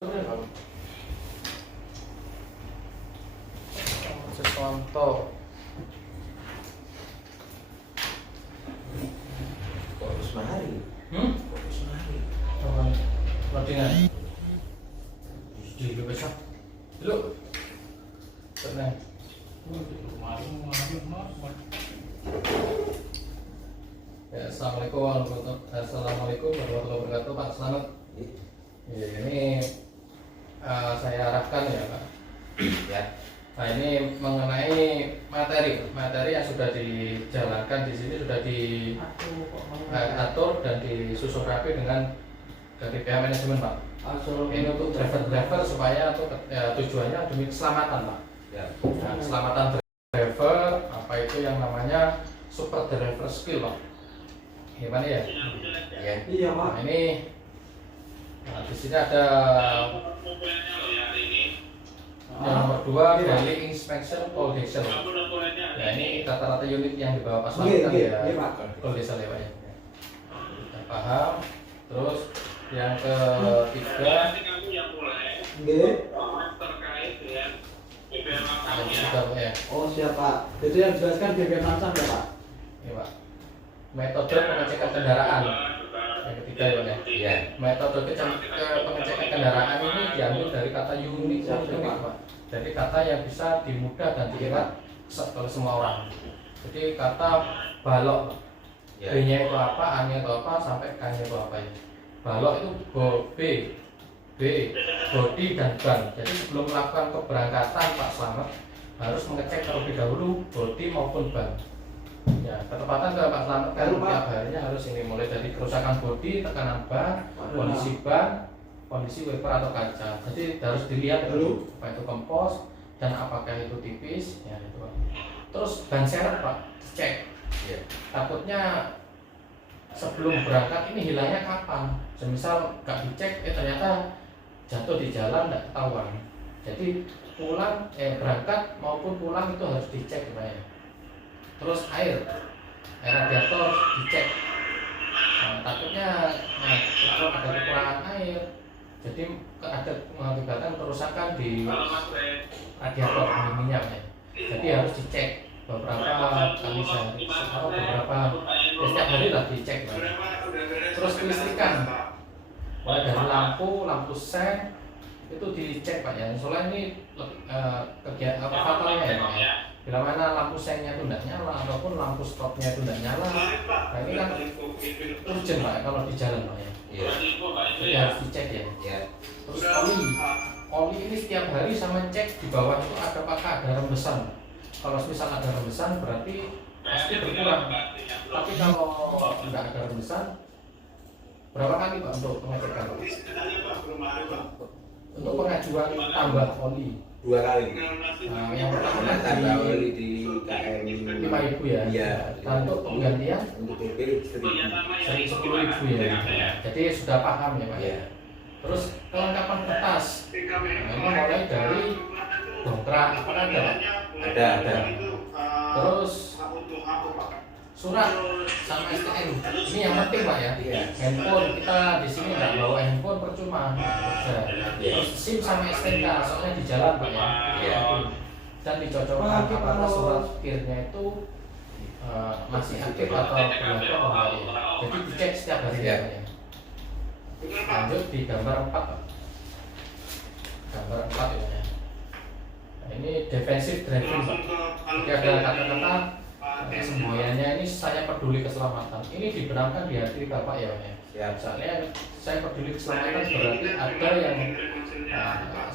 Contoh kok harus mahari? Kok harus mahari? latihan di besok dulu tenang. Ya, assalamualaikum warahmatullahi wabarakatuh, Pak Selamat. Ya, ini saya arahkan ya, Pak. Ya. Nah, ini mengenai materi yang sudah dijalankan di sini, sudah diatur dan disusun rapi dengan dari pihak manajemen, Pak. Ini untuk driver supaya tujuannya demi keselamatan, Pak. Ya. Nah, keselamatan driver, apa itu yang namanya super driver skill, Pak. Gimana ya? Ya. Iya, Pak. Nah, ini di sini ada yang nomor 2, daily inspection all diesel. Ya, ini rata-rata unit yang dibawa Pak Selamat kan ya, all diesel ya, Pak ya. Kita paham. Terus yang ketiga, ya. Oh, siapa? Jadi yang jelaskan BBM langsung ya, Pak? Ya, Pak. Metode pengecekan kendaraan. Yang ketiga ya, Pak ya. Ya. Metode pengecekan kendaraan ini diambil dari kata unik, Pak. Jadi kata yang bisa dimudah dan diingat oleh semua orang. Jadi kata balok, Ya. B-nya itu apa, A-nya itu apa, sampai K-nya itu apa ya. Balok itu body dan ban. Jadi sebelum melakukan keberangkatan Pak Selamat harus mengecek terlebih dahulu body maupun ban. Ya, ketepatan ke Pak Selamat kan tiap harinya harus ini, mulai dari kerusakan bodi, tekanan ban, kondisi ban, kondisi wiper atau kaca. Jadi harus dilihat dulu apa itu kempos dan apakah itu tipis, ya itu. Terus ban serep, Pak, cek. Ya. Takutnya sebelum berangkat ini hilangnya kapan? Semisal nggak dicek, ternyata jatuh di jalan nggak ketahuan. Jadi pulang, berangkat maupun pulang itu harus dicek, Pak ya. Terus air radiator dicek. Nah, takutnya kalau ada kekurangan air, jadi ada mengakibatkan kerusakan di radiator minyak ya. Jadi harus dicek beberapa kali sehari atau setiap hari lah dicek. Terus kelistrikan, mulai dari lampu sen itu dicek, Pak ya. Soalnya ini kegiatan fatalnya ya, Pak ya. Bila mana lampu sennya itu tidak nyala ataupun lampu stopnya itu tidak nyala, nah ini kan urgent, Pak, kalau di jalan, Pak ya. Ya. Jadi harus dicek ya. Ya. Terus oli ini setiap hari sama cek di bawah itu apakah ada rembesan. Kalau misal ada rembesan berarti pasti berkurang. Tapi kalau tidak ada rembesan, berapa kali, Pak, untuk pengecekan? Untuk pengajuan tambah oli 2 kali. Nah, yang pertama Tambah di oli di KM 5.000 ya. Iya. Dan untuk penggantian Untuk mobil 1.000. 10.000 ya. Jadi sudah paham ya, Pak. Ya. Terus kelengkapan kertas. Nah, ini mulai dari dongkrak apa ada, Pak? Ada. Terus surat sama STN. Ini yang penting, Pak ya. Iya. Handphone kita di sini nggak bawa handphone percuma. Terus SIM sama STNK soalnya di jalan, Pak ya. Iya. Dan dicocokkan apakah surat kirnya itu masih aktif atau berlaku atau enggak ya. Jadi dicek setiap hari ya, Pak ya. Lanjut di gambar 4, Pak. Gambar 4 ya. Nah, ini defensive driving, Pak. Jadi ada kata-kata semuanya ini saya peduli keselamatan. Ini dibenarkan di hati Bapak ya, Pak ya. Siap. Misalnya saya peduli keselamatan berarti ada yang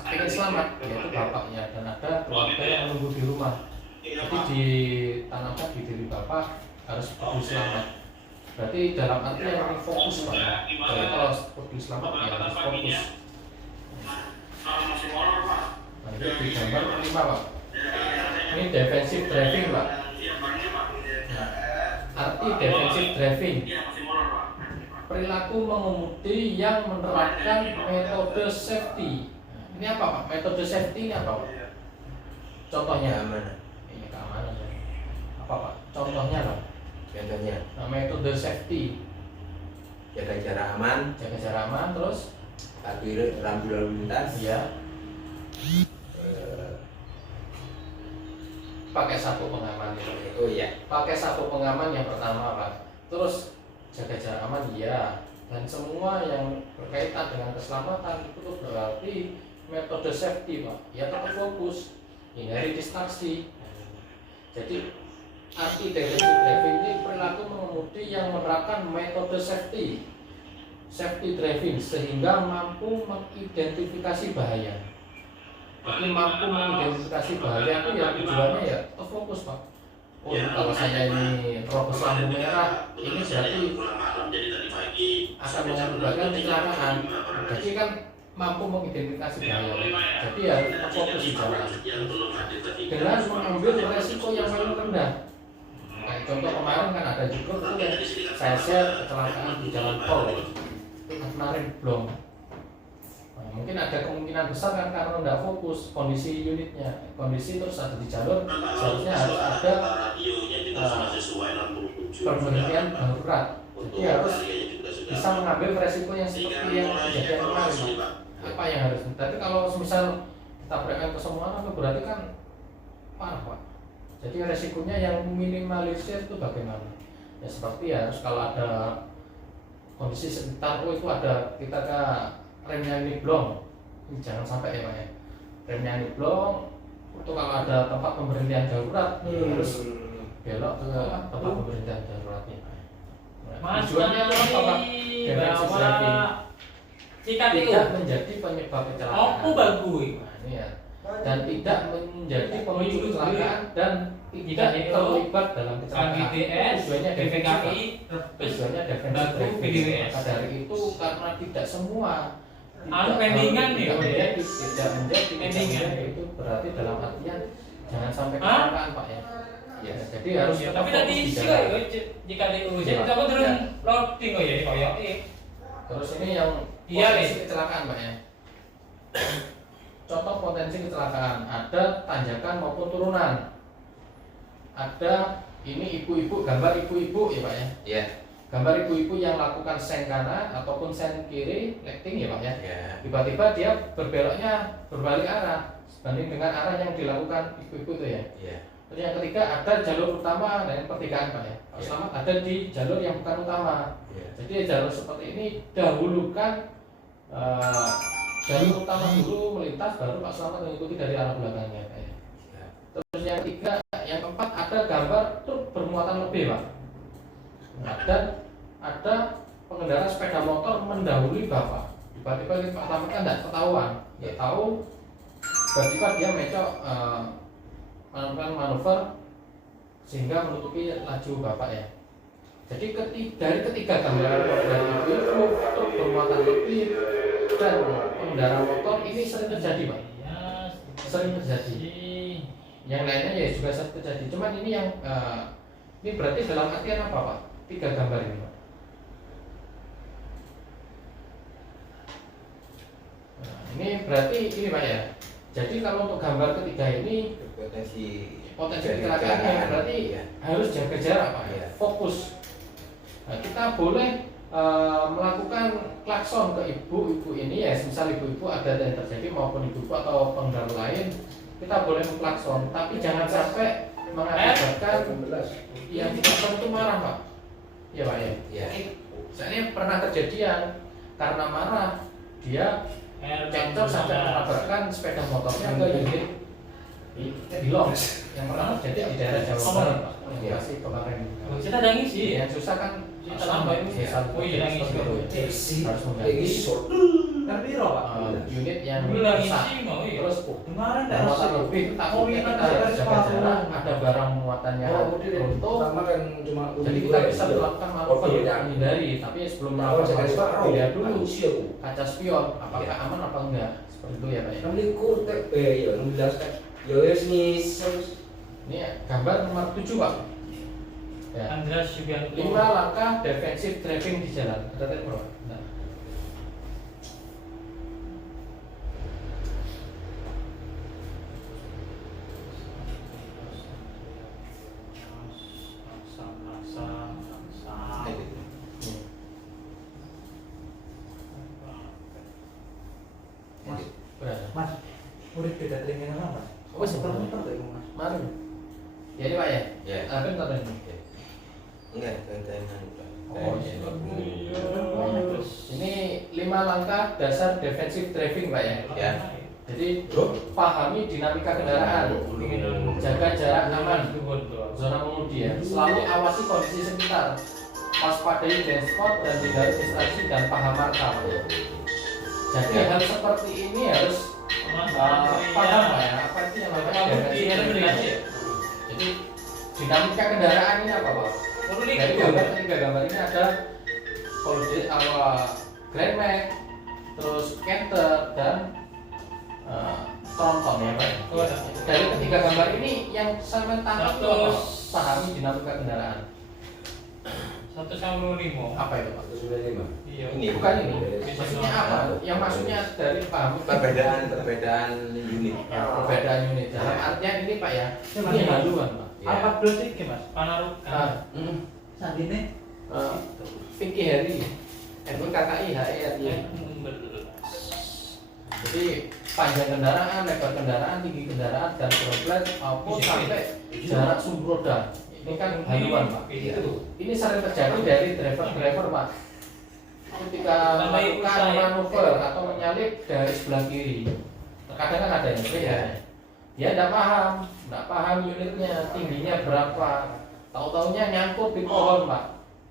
ingin selamat, yaitu bapaknya, dan ada keluarga yang menunggu di rumah. Jadi ditanamkan di diri Bapak harus peduli selamat. Berarti dalam arti yang ini fokus, Pak. Jadi kalau peduli selamat ya harus fokus. Nah, itu di gambar 5, Pak. Ini defensive driving, Pak. Nah, arti defensive driving, perilaku mengemudi yang menerapkan metode safety. Ini apa, Pak? Metode safety ini apa, Pak? Contohnya Keamanan. ini keamanan ya. Apa, Pak? Contohnya, Pak? Contohnya Nah, metode safety, jaga jarak aman, jaga jarak aman, terus rambu lalu lintas. Iya. Pakai sabuk pengaman ya. Oh iya. Pakai sabuk pengaman yang pertama Pak. Terus jaga jarak aman iya. Dan semua yang berkaitan dengan keselamatan itu berarti metode safety Pak. Ya tetap fokus, hindari distraksi. Jadi arti dari driving ini perilaku mengemudi yang menerapkan metode safety driving sehingga mampu mengidentifikasi bahaya. Jadi mampu mengidentifikasi bahaya itu ya tujuannya ya fokus Pak. Oh kalau saya ini terobos lampu merah, ini berarti akan mengakibatkan kecelakaan. Jadi kan mampu mengidentifikasi bahaya. Jadi ya fokus di jalan dengan mengambil resiko yang paling rendah. Nah, contoh kemarin kan ada juga tuh yang saya share kecelakaan di jalan tol itu kemarin belum. Nah, mungkin ada kemungkinan besar kan karena tidak fokus kondisi unitnya, kondisi terus ada di jalur seharusnya harus ada pemberhentian darurat. Jadi harus bisa mengambil resiko yang seperti yang kejadian kemarin. Apa yang harus? Tapi kalau misal tabrakan ke semua berarti kan parah Pak. Jadi resikonya yang minimalisir itu bagaimana? Ya seperti harus kalau ada kondisi sekitar, oh itu ada kita ke remnya ini blong, jangan sampai ya Pak ya. Remnya ini blong, itu kalau ada tempat pemberhentian darurat harus belok ke tempat pemberhentian daruratnya. Nah, tujuannya apa Pak? Defensive driving tidak menjadi penyebab kecelakaan. Oh bagus. Nah, ini ya. Dan tidak menjadi pemicu kecelakaan dan tidak terlibat dalam kecelakaan. Tujuannya DVKI, tujuannya defensive driving. Maka dari itu karena tidak semua pendingan nih, tidak menjadi itu berarti dalam artian jangan sampai kecelakaan Pak ya. Ya, jadi harus ya, tapi tadi sih jika diuji kita turun loading ya koyo terus ini yang potensi kecelakaan Pak ya. Contoh potensi kecelakaan ada tanjakan maupun turunan. Ada ini ibu-ibu, gambar ibu-ibu ya Pak ya. Iya. Gambar ibu-ibu yang lakukan sen kanan ataupun sen kiri, lefting ya Pak ya. Iya. Tiba-tiba dia berbeloknya berbalik arah sebanding dengan arah yang dilakukan ibu-ibu itu ya. Iya. Terus yang ketiga ada jalur utama dan pertigaan Pak ya. Pak Selamat ada di jalur yang bukan utama. Iya. Jadi jalur seperti ini dahulukan jalur utama dulu melintas, baru Pak Selamat mengikuti dari arah belakangnya Pak ya. Terus yang ketiga, yang keempat ada gambar truk bermuatan lebih Pak. Nah, dan ada pengendara sepeda motor mendahului Bapak. Tiba-tiba Pak Selamat kan tidak ketahuan, nggak tahu. Tiba-tiba dia mencok melakukan manuver sehingga menutupi laju Bapak ya. Jadi dari ketiga gambaran dari itu truk bermuatan lebih dan pengendara motor ini sering terjadi Pak. Sering terjadi. Yang lainnya ya juga sering terjadi. Cuman ini yang ini berarti dalam artian apa Pak? Tiga gambar ini Pak. Nah, ini berarti ini Pak ya. Jadi kalau untuk gambar ketiga ini potensi kecelakaan berarti ya, harus jaga jarak Pak ya. Fokus. Nah, kita boleh melakukan klakson ke ibu-ibu ini ya, misal ibu-ibu ada yang terjadi maupun ibu-ibu atau pengendara lain, kita boleh mengklakson, tapi jangan sampai mengakibatkan yang klakson itu marah Pak. Ya Pak ya. Ya. Soalnya pernah kejadian karena marah dia cekcok sampai menabrakkan sepeda motornya ke unit bilong yang pernah terjadi di daerah Jawa Barat Pak. Yang kasih kemarin. Kita ada ngisi Yang susah kan tambah ini harus mengganti Terpiro Pak? Unit yang rusak. Terus Kemarin muatan lebih takutnya kita harus jaga jarak, ada barang muatannya runtuh, kan cuma jadi kita bisa melakukan manuver menghindari, tapi sebelum melakukan manuver dilihat dulu kaca spion apakah aman apa enggak, seperti itu ya Pak ya. Ini gambar nomor 7 Pak ya. 5 langkah defensive driving di jalan. Ada timer Pak? Nah. Murid beda teringan apa? Oh, seperti itu ya, Mas. Mari. Ya ini Pak ya? Ya. Bentar ini. Enggak, gantian Pak. Oh, ini 5 langkah dasar defensive driving Pak ya? Ya. Jadi pahami dinamika kendaraan, jaga jarak aman, zona mengemudi ya. Selalu awasi kondisi sekitar, waspadai blind spot dan hindari distraksi dan paham marka. Jadi hal seperti ini harus paham Pak ya. Apa itu yang namanya defensive driving? Jadi dinamika kendaraan ini apa Pak? Dari ketiga gambar ini ada kode awal Grand Max, terus canter dan tronton ya Pak. Dari ketiga gambar ini yang saya tangkap itu apa? Pahami dinamika kendaraan. 195. Apa itu Pak? 195. Iya. Ini Bukan ini. Maksudnya apa? Yang maksudnya dari pahami Perbedaan unit. perbedaan unit. Dalam artian ini Pak ya. Mas, Ini Mas. haluan Pak. Ya. Apa plus iki, Mas? Panarukan. Sandine Pinky Harry. KKI HERY. Jadi panjang kendaraan, lebar kendaraan, tinggi kendaraan dan berat maupun sampai jarak sumber roda. Ini kan haluan Pak. Ini sering terjadi dari driver Pak. Ketika melakukan manuver atau menyalip dari sebelah kiri, terkadang kan ada yang beda. Dia tidak paham unitnya, tingginya berapa. Tahu-taunya nyangkut di pohon Pak.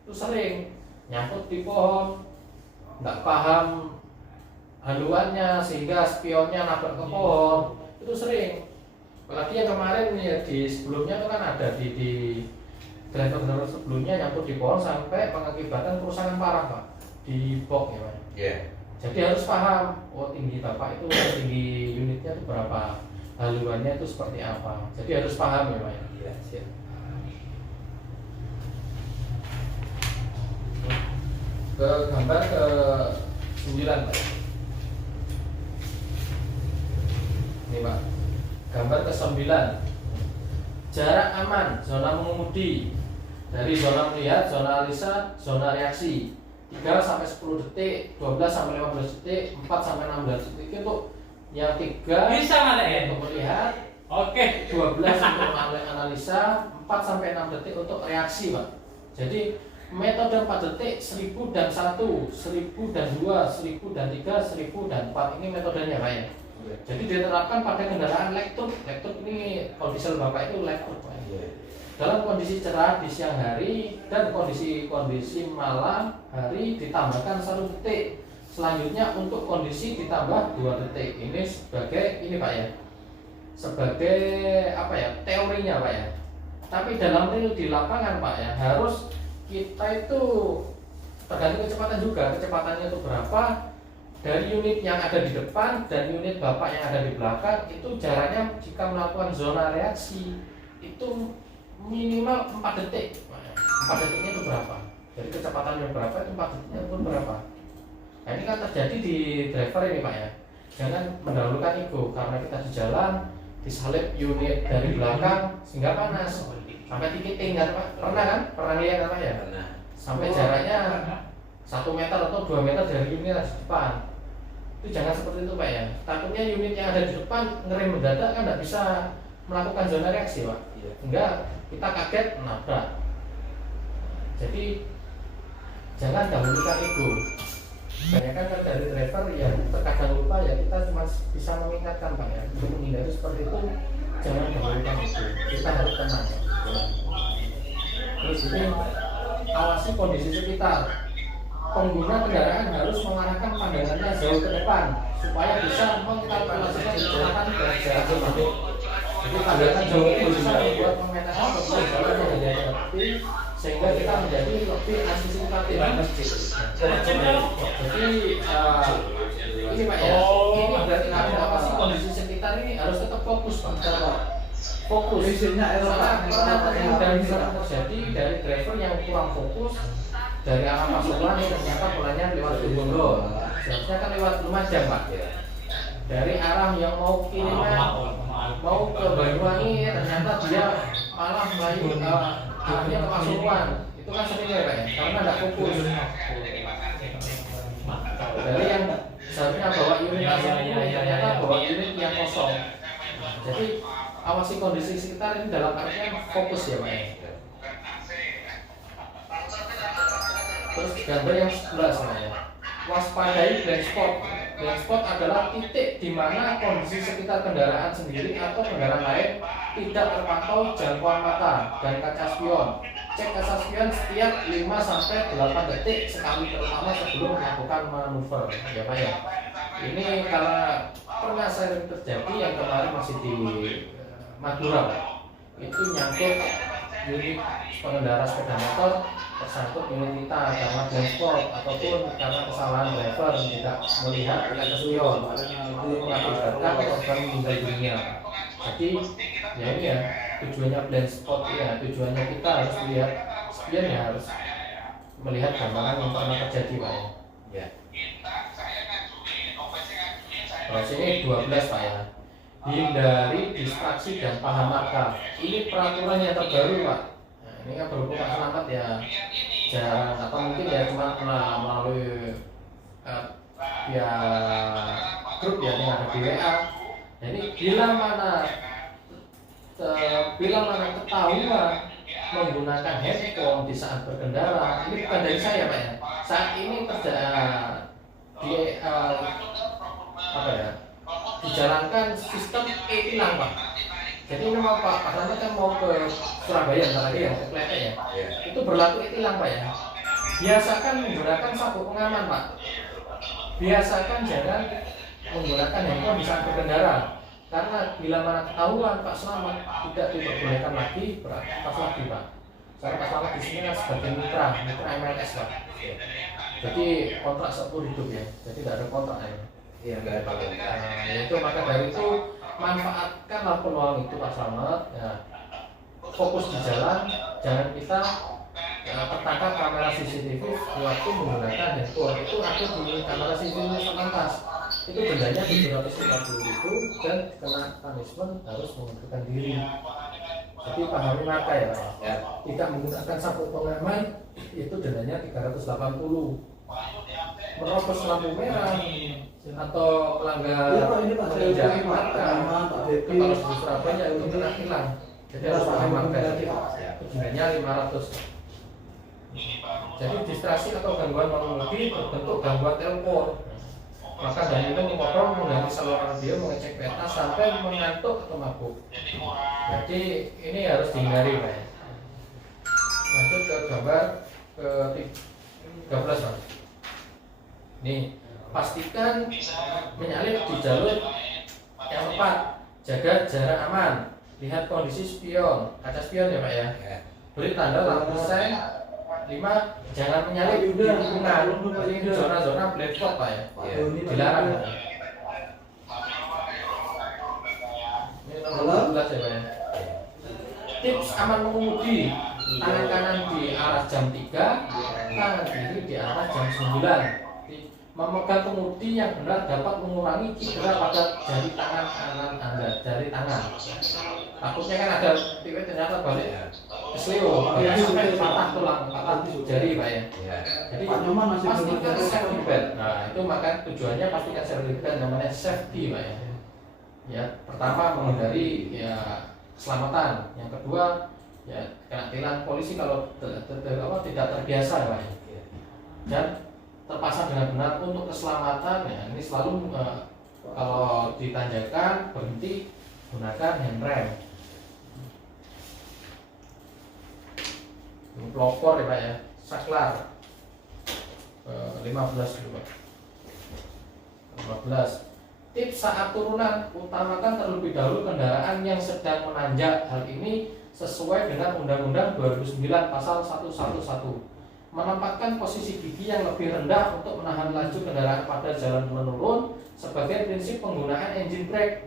Itu sering nyangkut di pohon, nggak paham haluannya sehingga spionnya nabrak ke pohon. Itu sering. Apalagi yang kemarin ya, di sebelumnya itu kan ada di driver sebelumnya nyangkut di pohon sampai mengakibatkan kerusakan parah Pak di box ya Pak. Ya. Jadi harus paham, oh tinggi bapak itu, tinggi unitnya itu berapa, haluannya itu seperti apa. Jadi harus paham ya Pak. Iya, siap. Ke gambar ke 9 Pak. Ini Pak, gambar ke 9. Jarak aman, zona mengemudi dari zona melihat, zona analisa, zona reaksi 3 sampai 10 detik, 12 sampai 15 detik, 4 sampai 16 detik itu yang 3 Bisa nggak ya? untuk melihat, Oke. 12 untuk analisa, 4 sampai 6 detik untuk reaksi Pak. Jadi metode 4 detik, 1000 dan 1, 1000 dan 2, 1000 dan 3, 1000 dan 4. Ini metodenya Pak ya. Jadi diterapkan pada kendaraan lektur. Lektur ini kondisi Bapak itu lektur Pak. Dalam kondisi cerah di siang hari dan kondisi malam hari ditambahkan 1 detik. Selanjutnya untuk kondisi ditambah 2 detik. Ini sebagai ini Pak ya. Sebagai apa ya? Teorinya Pak ya. Tapi dalam real di lapangan Pak ya, harus kita itu tergantung kecepatan juga. Kecepatannya itu berapa? Dari unit yang ada di depan dan unit bapak yang ada di belakang itu jaraknya jika melakukan zona reaksi itu minimal 4 detik. 4 detiknya itu berapa? Jadi kecepatannya berapa itu 4 detiknya itu berapa? Nah ini kan terjadi di driver ini Pak ya. Jangan mendahulukan ego karena kita di jalan disalip unit dari belakang sehingga panas sampai ticketing kan Pak. Pernah kan? Pernah lihat kan Pak ya? Pernah. Sampai jaraknya 1 meter atau 2 meter dari unit di depan. Itu jangan seperti itu Pak ya. Takutnya unit yang ada di depan ngerem mendadak kan nggak bisa melakukan zona reaksi Pak. Enggak, kita kaget menabrak. Jadi jangan dahulukan ego. Banyak kan dari driver yang terkadang lupa ya, kita cuma bisa mengingatkan Pak ya. Untuk menghindari seperti itu jangan dahulukan ego. Kita harus tenang. Terus ini awasi kondisi sekitar. Pengguna kendaraan harus mengarahkan pandangannya jauh ke depan supaya bisa mengkalkulasikan kecepatan dan jarak tempuh. Jadi pandangan jauh itu bisa membuat memetakan kondisi jalan yang dihadapi sehingga kita menjadi lebih antisipatif. Jadi ini Pak ya, ini berarti awasi kondisi sekitar ini harus tetap fokus Pak. Fokus. Karena terjadi dari driver yang kurang fokus. Dari arah Pasuruan ternyata pulangnya lewat Situbondo. Seharusnya kan lewat Lumajang Pak. Dari arah yang mau kiriman mau ke Banyuwangi ternyata dia malah melayu arahnya ke Pasuruan. Itu kan sering ya Pak ya, karena tidak fokus. Dari yang seharusnya bawa unit Ya, ya, ya, ya, ternyata ya. bawa unit yang kosong. Jadi awasi kondisi sekitar ini dalam artian fokus ya Pak ya. Terus gambar yang 11 Pak ya. Waspadai blind spot. Blind spot adalah titik di mana kondisi sekitar kendaraan sendiri atau kendaraan lain tidak terpantau jangkauan mata dan kaca spion. Cek kaca spion setiap 5-8 detik sekali, terutama sebelum melakukan manuver ya Pak ya. Ini karena pernah sering terjadi yang kemarin masih di Madura Pak. Itu nyangkut unit pengendara sepeda motor tersangkut unit kita karena blind spot ataupun karena kesalahan driver tidak melihat kaca spion, itu mengakibatkan korban meninggal dunia. Jadi ya ini ya tujuannya blind spot ya, tujuannya kita harus lihat spion ya, harus melihat gambaran yang pernah terjadi Pak ya. Ya. Nah, sini 12 Pak ya. Hindari distraksi dan paham marka. Ini peraturan yang terbaru Pak. Nah, ini kan berhubung Pak Selamat ya jarang atau mungkin ya cuma melalui via grup ya yang ada di WA. Jadi bila mana ketahuan menggunakan handphone di saat berkendara, ini bukan dari saya Pak ya. Saat ini dijalankan sistem e-tilang Pak. Jadi memang Pak Selamat kan mau ke Surabaya ntar lagi ya, ke Kletek ya. Itu berlaku e-tilang Pak ya. Biasakan menggunakan sabuk pengaman Pak. Biasakan jangan menggunakan handphone di saat berkendara. Karena bila mana ketahuan Pak Selamat tidak diperbolehkan lagi beraktivitas lagi Pak. Karena Pak Selamat di sini kan sebagai mitra MLS Pak. Jadi kontrak seumur hidup ya. Jadi tidak ada kontrak ya. Iya, nggak ada pakai. Nah, itu maka dari itu manfaatkanlah peluang itu Pak Selamat ya. Fokus di jalan, jangan kita tertangkap kamera CCTV waktu menggunakan handphone. Itu ada di kamera CCTV lantas. Itu dendanya 750.000 dan kena punishment harus mengundurkan diri. Jadi pahami marka ya Pak. Ya. Tidak menggunakan sabuk pengaman itu dendanya 380. Merobos lampu merah atau pelanggar penginjakan marka itu kalau di Surabaya itu kena tilang. Jadi harus paham marka. Jadi dendanya 500. Jadi distraksi atau gangguan pengemudi berbentuk gangguan telepon. Maka dari itu memotong mengganti saluran radio, mengecek peta sampai mengantuk atau mabuk. Jadi ini harus dihindari Pak. Lanjut ke gambar ke 13 Pak. Nih, pastikan menyalip di jalur yang tepat, jaga jarak aman, lihat kondisi spion, kaca spion ya Pak ya. Beri tanda lampu sen. 5. Jangan menyalip di tikungan. Ini zona-zona blind spot Pak ya. Dilarang. Ini nomor 12 ya Pak ya. Tips aman mengemudi. Tangan kanan di arah jam 3, tangan kiri di arah jam 9. Memegang kemudi yang benar dapat mengurangi cedera pada jari tangan kanan Anda, jari tangan. Takutnya kan ada tipe ternyata balik kesleo, sampai patah tulang, patah jari Pak ya. Jadi pastikan safety belt. Nah itu maka tujuannya pastikan safety belt, namanya safety Pak ya. Ya pertama menghindari ya keselamatan, yang kedua ya kena tilang polisi kalau tidak terbiasa Pak ya. Dan terpasang dengan benar untuk keselamatan ya, ini selalu kalau ditanjakan berhenti gunakan handrem. Ini pelopor ya Pak ya, saklar 15 dulu Pak. 15. Tips saat turunan, utamakan terlebih dahulu kendaraan yang sedang menanjak. Hal ini sesuai dengan Undang-Undang 2009 Pasal 111. Menempatkan posisi gigi yang lebih rendah untuk menahan laju kendaraan pada jalan menurun sebagai prinsip penggunaan engine brake.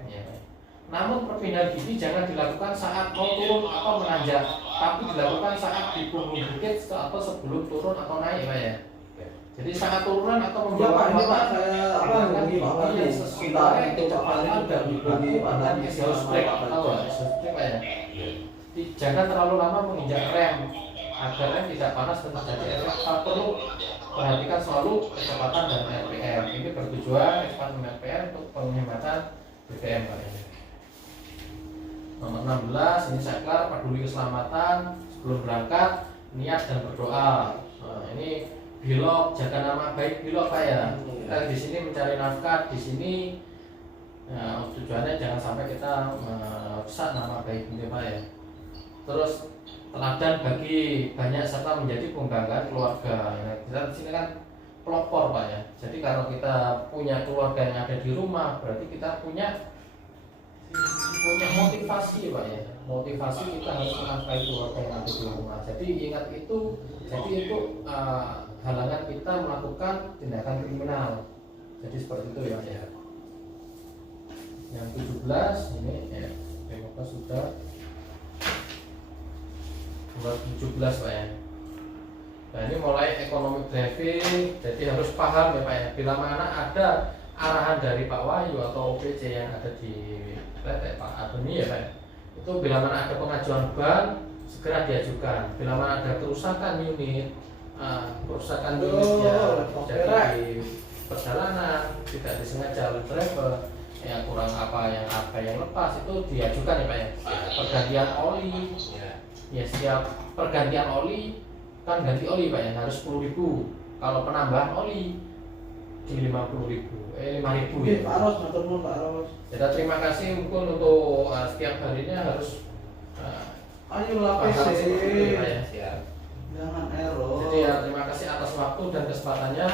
Namun perpindahan gigi jangan dilakukan saat mau turun atau menanjak, tapi dilakukan saat di punggung bukit atau sebelum turun atau naik Pak ya. Jadi saat turunan atau membawa motor dengan gigi yang sesuai kecepatan dan dibagi pada exhaust brake atau exhaust brake Pak ya. Jangan terlalu lama menginjak rem. agar rem tidak panas dan terjadi efek perlu perhatikan selalu kecepatan dan RPM. Ini bertujuan kecepatan RPM untuk penghematan BBM Pak ya. Nomor 16 ini saya kelar, peduli keselamatan sebelum berangkat, niat dan berdoa. Nah, ini bilog, jaga nama baik bilog Pak ya. Kita di sini mencari nafkah di sini. Nah, tujuannya jangan sampai kita merusak nama baik ini Pak ya. Terus teladan bagi banyak serta menjadi pembanggaan keluarga. Nah, kita di sini kan pelopor Pak ya. Jadi kalau kita punya keluarga yang ada di rumah, berarti kita punya motivasi Pak ya. Motivasi kita harus menafkahi keluarga yang ada di rumah. Jadi ingat itu. Jadi itu halangan kita melakukan tindakan kriminal. Jadi seperti itu ya. Yang 17 ini ya, demokrasi sudah 17 Pak ya. Nah ini mulai ekonomi driving, jadi harus paham ya Pak ya. Bila mana ada arahan dari Pak Wahyu atau OPC yang ada di Pak Adoni ya Pak ya, itu bila mana ada pengajuan bank segera diajukan. Bila mana ada kerusakan unit ya terjadi di perjalanan tidak disengaja oleh driver, ya kurang apa yang lepas itu diajukan ya Pak ya. Pergantian oli ya, setiap pergantian oli kan ganti oli Pak ya harus 10.000. Kalau penambahan oli di 50.000 5.000 ya Pak Ros, matur nuwun Pak Ros. jadi terima kasih mungkin untuk setiap harinya harus Ayo paham lapis seperti itu, Pak ya. Siap. Jangan error. Jadi ya terima kasih atas waktu dan kesempatannya.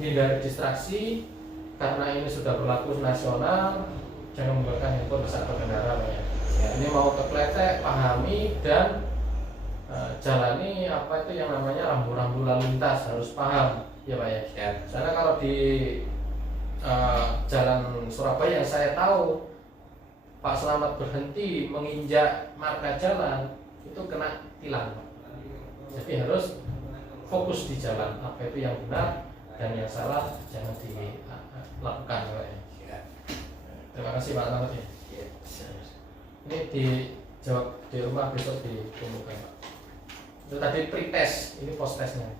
Hindari distraksi karena ini sudah berlaku nasional. Jangan menggunakan handphone saat berkendara Pak ya. Ini mau kepletek, pahami dan jalani apa itu yang namanya rambu-rambu lalu lintas, harus paham ya Pak ya. Siap. Karena kalau di jalan Surabaya yang saya tahu Pak Selamat berhenti menginjak marka jalan itu kena tilang Pak. Jadi harus fokus di jalan, apa itu yang benar dan yang salah jangan dilakukan Pak ya. Terima kasih Pak Selamat ya. Ini dijawab di rumah, besok dikumpulkan Pak. Itu tadi pre-test, ini post-testnya.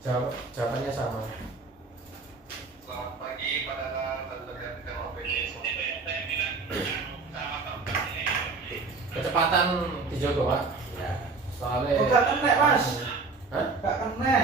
Jawabannya sama. Selamat pagi Pak Danang dan rekan-rekan OPC. Kecepatan dijogo Pak. Ya. Soalnya Oh, gak kena, Mas. Hah? Gak kena.